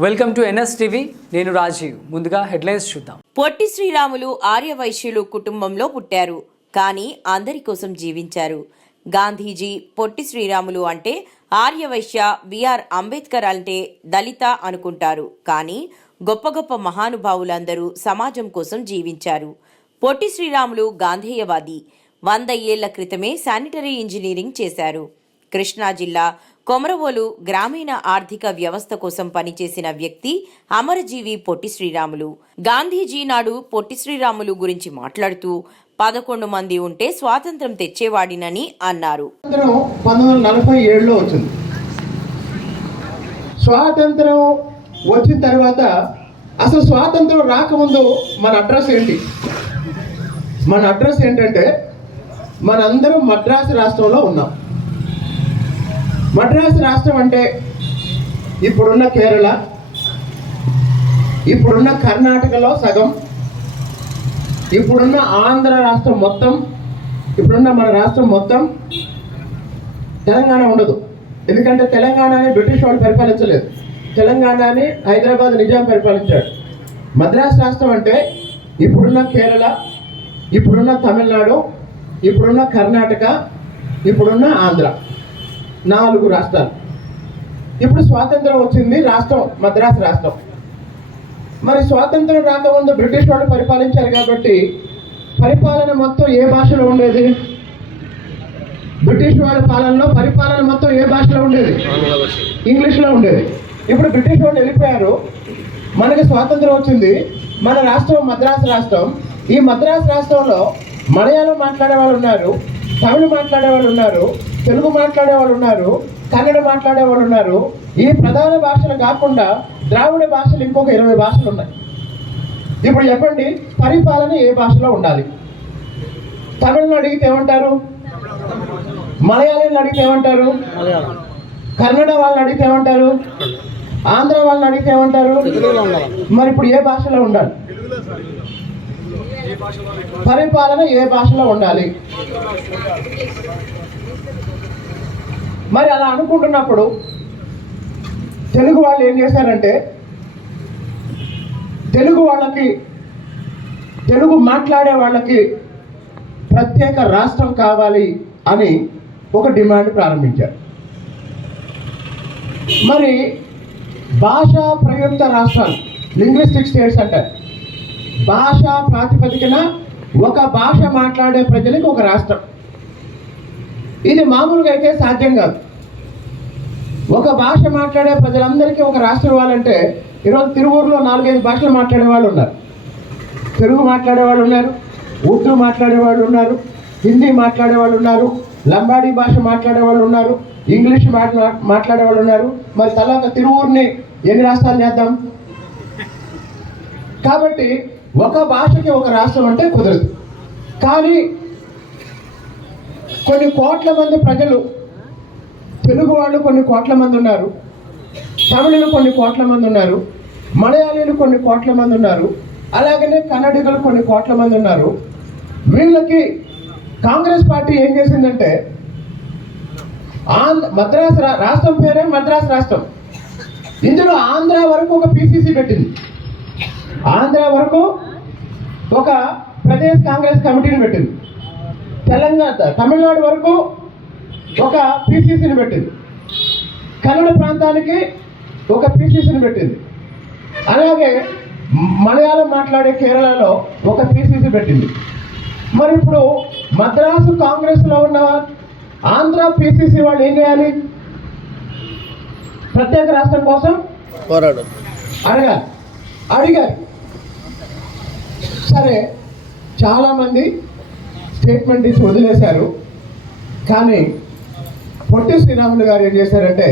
Welcome to NS TV. నేను రాజీవ్. ముందుగా headlines చూద్దాం. పొట్టి శ్రీరాములు ఆర్యవైశ్యులు కుటుంబంలో పుట్టారు కానీ అందరి కోసం జీవించారు. గాంధీజీ పొట్టి శ్రీరాములు అంటే ఆర్యవైశ్య విఆర్ అంబేద్కర్ అంటే దళిత అనుకుంటారు కానీ గొప్ప గొప్ప మహానుభావులందరూ సమాజం కోసం జీవించారు. పొట్టి శ్రీరాములు గాంధేయవాది. వంద ఏళ్ళ క్రితమే శానిటరీ ఇంజనీరింగ్ చేశారు. కృష్ణా జిల్లా కొమరవోలు గ్రామీణ ఆర్థిక వ్యవస్థ కోసం పనిచేసిన వ్యక్తి అమరజీవి పొట్టి శ్రీరాములు. గాంధీజీ నాడు పొట్టి శ్రీరాములు గురించి మాట్లాడుతూ పదకొండు మంది ఉంటే స్వాతంత్రం తెచ్చేవాడినని అన్నారు. స్వాతంత్రం నలభై వచ్చింది. స్వాతంత్రం వచ్చిన తర్వాత అసలు స్వాతంత్రం రాకముందు మన అడ్రస్ ఏంటి? మన అడ్రస్ ఏంటంటే మనందరం మద్రాసు రాష్ట్రంలో ఉన్నాం. మద్రాసు రాష్ట్రం అంటే ఇప్పుడున్న కేరళ ఇప్పుడున్న కర్ణాటకలో సగం ఇప్పుడున్న ఆంధ్ర రాష్ట్రం మొత్తం ఇప్పుడున్న మన రాష్ట్రం మొత్తం తెలంగాణ ఉండదు. ఎందుకంటే తెలంగాణని బ్రిటిష్ వాళ్ళు పరిపాలించలేదు. తెలంగాణని హైదరాబాద్ నిజాం పరిపాలించాడు. మద్రాసు రాష్ట్రం అంటే ఇప్పుడున్న కేరళ ఇప్పుడున్న తమిళనాడు ఇప్పుడున్న కర్ణాటక ఇప్పుడున్న ఆంధ్ర. నాలుగు రాష్ట్రాలు. ఇప్పుడు స్వాతంత్రం వచ్చింది రాష్ట్రం మద్రాసు రాష్ట్రం. మరి స్వాతంత్రం రాకముందు బ్రిటిష్ వాళ్ళు పరిపాలించారు కాబట్టి పరిపాలన మొత్తం ఏ భాషలో ఉండేది? బ్రిటిష్ వాళ్ళ పాలనలో పరిపాలన మొత్తం ఏ భాషలో ఉండేది? ఇంగ్లీష్లో ఉండేది. ఇప్పుడు బ్రిటిష్ వాళ్ళు వెళ్ళిపోయారు. మనకి స్వాతంత్రం వచ్చింది. మన రాష్ట్రం మద్రాసు రాష్ట్రం. ఈ మద్రాసు రాష్ట్రంలో మలయాళం మాట్లాడే వాళ్ళు ఉన్నారు తమిళ మాట్లాడే వాళ్ళు ఉన్నారు. తెలుగు మాట్లాడే వాళ్ళు ఉన్నారు కన్నడ మాట్లాడే వాళ్ళు ఉన్నారు. ఈ ప్రధాన భాషలు కాకుండా ద్రావిడ భాషలు ఇంకొక ఇరవై భాషలు ఉన్నాయి. ఇప్పుడు చెప్పండి పరిపాలన ఏ భాషలో ఉండాలి? తమిళను అడిగితే ఏమంటారు? మలయాళీని అడిగితే ఏమంటారు? కన్నడ వాళ్ళని అడిగితే ఏమంటారు? ఆంధ్ర వాళ్ళని అడిగితే ఏమంటారు? మరి ఇప్పుడు ఏ భాషలో ఉండాలి? పరిపాలన ఏ భాషలో ఉండాలి? మరి అలా అనుకుంటున్నప్పుడు తెలుగు వాళ్ళు ఏం చేశారంటే తెలుగు వాళ్ళకి తెలుగు మాట్లాడే వాళ్ళకి ప్రత్యేక రాష్ట్రం కావాలి అని ఒక డిమాండ్ ప్రారంభించారు. మరి భాషా ప్రయుక్త రాష్ట్రాలు లింగ్విస్టిక్ స్టేట్స్ అంటారు భాషా ప్రాతిపదికన ఒక భాష మాట్లాడే ప్రజలకు ఒక రాష్ట్రం. ఇది మామూలుగా అయితే సాధ్యం కాదు. ఒక భాష మాట్లాడే ప్రజలందరికీ ఒక రాష్ట్రం ఇవ్వాలంటే ఈరోజు తిరువూరులో నాలుగైదు భాషలు మాట్లాడే వాళ్ళు ఉన్నారు. తెలుగు మాట్లాడే వాళ్ళు ఉన్నారు ఉర్దూ మాట్లాడే వాళ్ళు ఉన్నారు హిందీ మాట్లాడే వాళ్ళు ఉన్నారు లంబాడీ భాష మాట్లాడే వాళ్ళు ఉన్నారు ఇంగ్లీష్ మాట్లా మాట్లాడే వాళ్ళు ఉన్నారు. మరి తర్వాత తిరువూరుని ఎన్ని రాష్ట్రాలు చేద్దాం? కాబట్టి ఒక భాషకి ఒక రాష్ట్రం అంటే కుదరదు. కానీ కొన్ని కోట్ల మంది ప్రజలు తెలుగు వాళ్ళు కొన్ని కోట్ల మంది ఉన్నారు తమిళులు కొన్ని కోట్ల మంది ఉన్నారు మలయాళీలు కొన్ని కోట్ల మంది ఉన్నారు అలాగనే కన్నడిగలు కొన్ని కోట్ల మంది ఉన్నారు. వీళ్ళకి కాంగ్రెస్ పార్టీ ఏం చేసిందంటే ఆంధ్ర మద్రాసు రా- రాష్ట్రం పేరే మద్రాసు రాష్ట్రం. ఇందులో ఆంధ్ర వరకు ఒక పిసిసి పెట్టింది. ఆంధ్ర వరకు ఒక ప్రదేశ్ కాంగ్రెస్ కమిటీని పెట్టింది. తెలంగాణ తమిళనాడు వరకు ఒక పిసిసిని పెట్టింది. కన్నడ ప్రాంతానికి ఒక పిసిసిని పెట్టింది. అలాగే మలయాళం మాట్లాడే కేరళలో ఒక పిసిసి పెట్టింది. మరి ఇప్పుడు మద్రాసు కాంగ్రెస్లో ఉన్న ఆంధ్ర పిసిసి వాళ్ళు ఏం చేయాలి? ప్రత్యేక రాష్ట్రం కోసం పోరాడు అడగాలి. అడిగారు. సరే చాలామంది స్టేట్మెంట్ ఇచ్చి వదిలేశారు. కానీ పొట్టి శ్రీరాములు గారు ఏం చేశారంటే